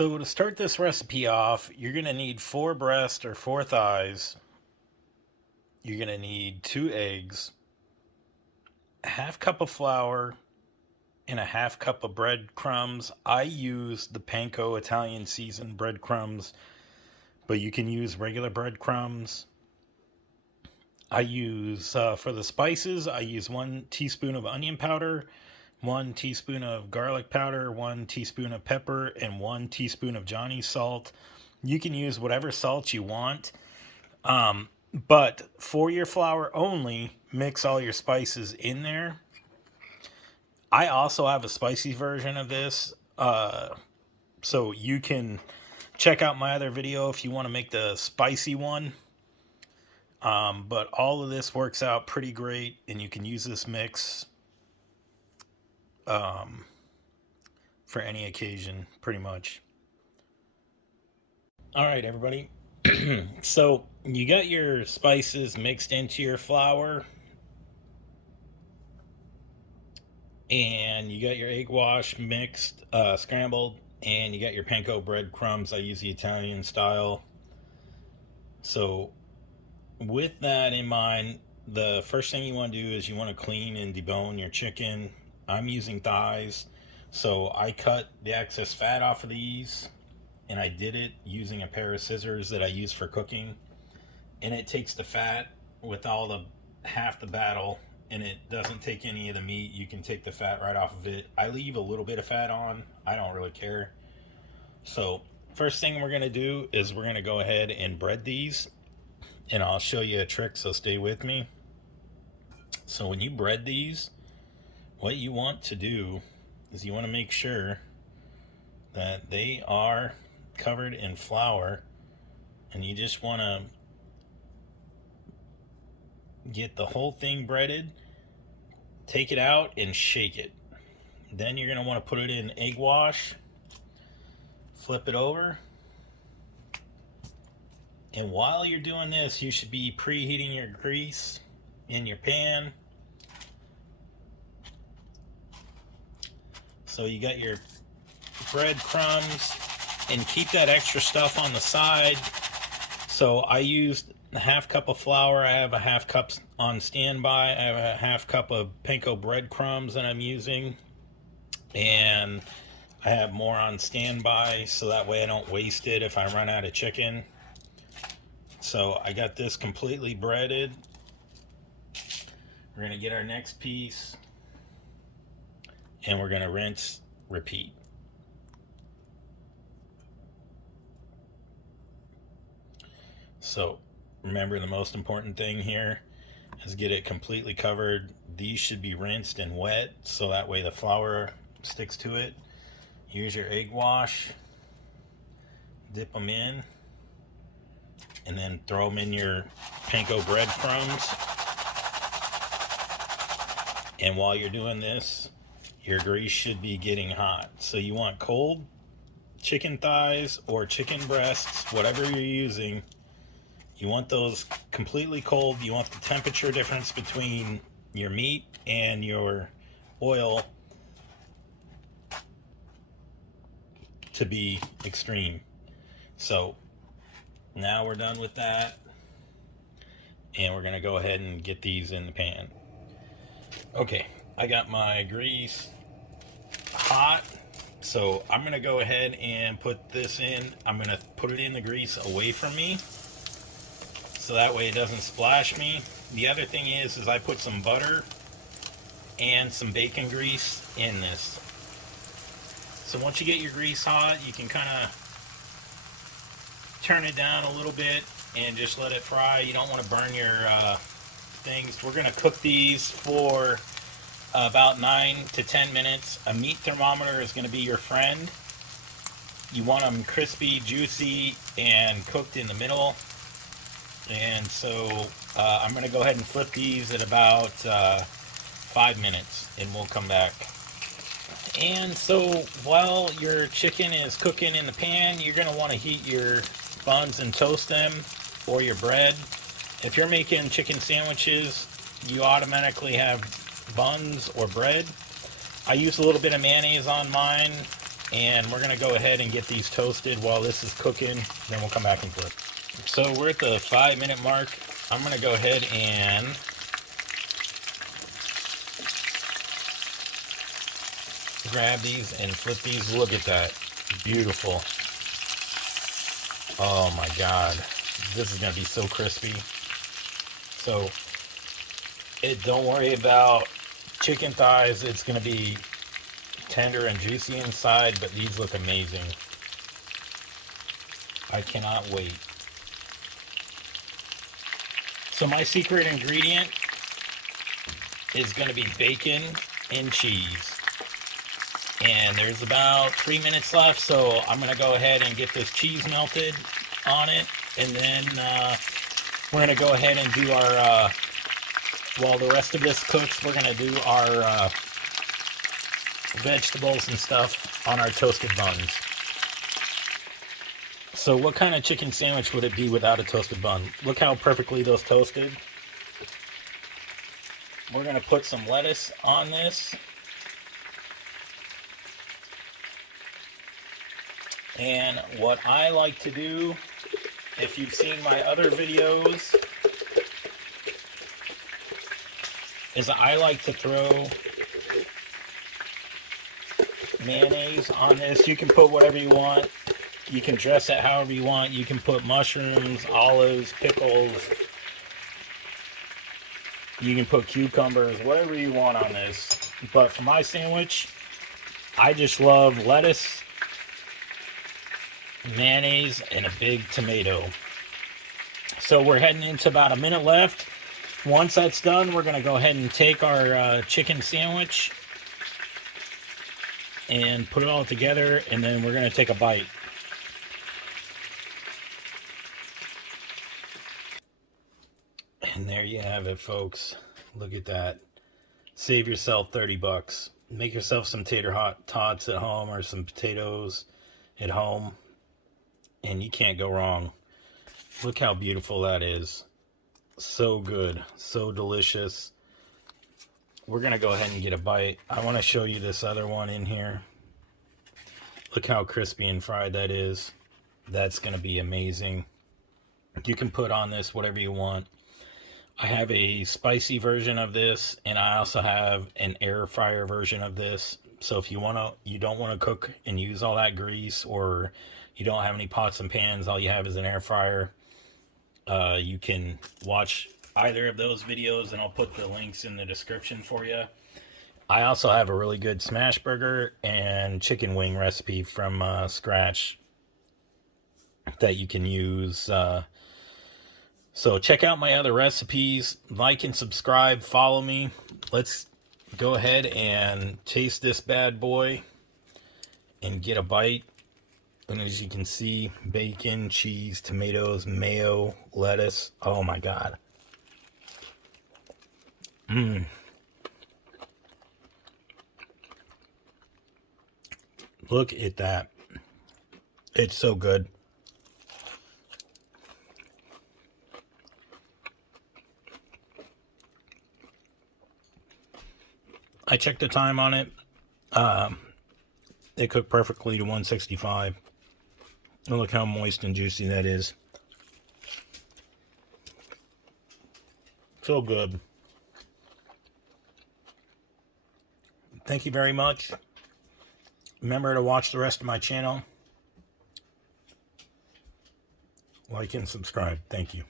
So to start this recipe off, you're going to need 4 breasts or 4 thighs. You're going to need 2 eggs, a half cup of flour, and a half cup of breadcrumbs. I use the panko Italian seasoned breadcrumbs, but you can use regular breadcrumbs. I use, for the spices, I use 1 teaspoon of onion powder, 1 teaspoon of garlic powder, 1 teaspoon of pepper, and 1 teaspoon of Johnny's salt. You can use whatever salt you want, but for your flour only, mix all your spices in there. I also have a spicy version of this, so you can check out my other video if you want to make the spicy one. But all of this works out pretty great, and you can use this mix for any occasion, pretty much. All right, everybody. So you got your spices mixed into your flour, and you got your egg wash mixed, scrambled, and you got your panko breadcrumbs. I use the Italian style. So with that in mind, the first thing you want to do is you want to clean and debone your chicken. I'm using thighs, so I cut the excess fat off of these, and I did it using a pair of scissors that I use for cooking. And it takes the fat with all the half the battle, and it doesn't take any of the meat. You can take the fat right off of it. I leave a little bit of fat on. I don't really care. So first thing we're going to do is we're going to go ahead and bread these, and I'll show you a trick, so stay with me. So when you bread these, what you want to do is you want to make sure that they are covered in flour, and you just want to get the whole thing breaded, take it out and shake it. Then you're going to want to put it in egg wash, flip it over, and while you're doing this, you should be preheating your grease in your pan. So you got your breadcrumbs, and keep that extra stuff on the side. So I used a half cup of flour. I have a half cup on standby. I have a half cup of panko breadcrumbs that I'm using, and I have more on standby, so that way I don't waste it if I run out of chicken. So I got this completely breaded. We're going to get our next piece, and we're going to rinse, repeat. So remember, the most important thing here is get it completely covered. These should be rinsed and wet, so that way the flour sticks to it. Use your egg wash, dip them in, and then throw them in your panko breadcrumbs. And while you're doing this, your grease should be getting hot. So you want cold chicken thighs or chicken breasts, whatever you're using. You want those completely cold. You want the temperature difference between your meat and your oil to be extreme. So now we're done with that, and we're going to go ahead and get these in the pan. Okay, I got my grease hot, so I'm going to go ahead and put this in. I'm going to put it in the grease away from me, so that way it doesn't splash me. The other thing is I put some butter and some bacon grease in this. So once you get your grease hot, you can kind of turn it down a little bit and just let it fry. You don't want to burn your things. We're going to cook these for about 9 to 10 minutes. A meat thermometer is going to be your friend. You want them crispy, juicy, and cooked in the middle. And so I'm going to go ahead and flip these at about 5 minutes, and we'll come back. And so while your chicken is cooking in the pan, you're going to want to heat your buns and toast them, or your bread. If you're making chicken sandwiches, you automatically have buns or bread. I use a little bit of mayonnaise on mine, And we're going to go ahead and get these toasted while this is cooking. Then we'll come back and flip. So we're at the 5-minute mark. I'm going to go ahead and grab these and flip these. Look at that. Beautiful. Oh my God. This is going to be so crispy. So don't worry about chicken thighs. It's going to be tender and juicy inside, but these look amazing. I cannot wait. So my secret ingredient is going to be bacon and cheese. And there's about 3 minutes left, so I'm going to go ahead and get this cheese melted on it. And then we're going to go ahead and do our, while the rest of this cooks, we're going to do our vegetables and stuff on our toasted buns. So what kind of chicken sandwich would it be without a toasted bun? Look how perfectly those toasted. We're going to put some lettuce on this. And what I like to do, if you've seen my other videos, is I like to throw mayonnaise on this. You can put whatever you want. You can dress it however you want. You can put mushrooms, olives, pickles. You can put cucumbers, whatever you want on this. But for my sandwich, I just love lettuce, mayonnaise, and a big tomato. So we're heading into about a minute left. Once that's done, we're going to go ahead and take our chicken sandwich and put it all together, and then we're going to take a bite. And there you have it, folks. Look at that. Save yourself $30. Make yourself some tater hot tots at home or some potatoes at home, and you can't go wrong. Look how beautiful that is. So good, so delicious. We're gonna go ahead and get a bite. I want to show you this other one in here. Look how crispy and fried that is. That's gonna be amazing. You can put on this whatever you want. I have a spicy version of this, and I also have an air fryer version of this. So if you don't want to cook and use all that grease, or you don't have any pots and pans, all you have is an air fryer, you can watch either of those videos, and I'll put the links in the description for you. I also have a really good smash burger and chicken wing recipe from scratch that you can use. So check out my other recipes, like and subscribe, follow me. Let's go ahead and taste this bad boy and get a bite. And as you can see, bacon, cheese, tomatoes, mayo, lettuce. Oh my God. Look at that. It's so good. I checked the time on it. It cooked perfectly to 165. And look how moist and juicy that is. So good. Thank you very much. Remember to watch the rest of my channel. Like and subscribe. Thank you.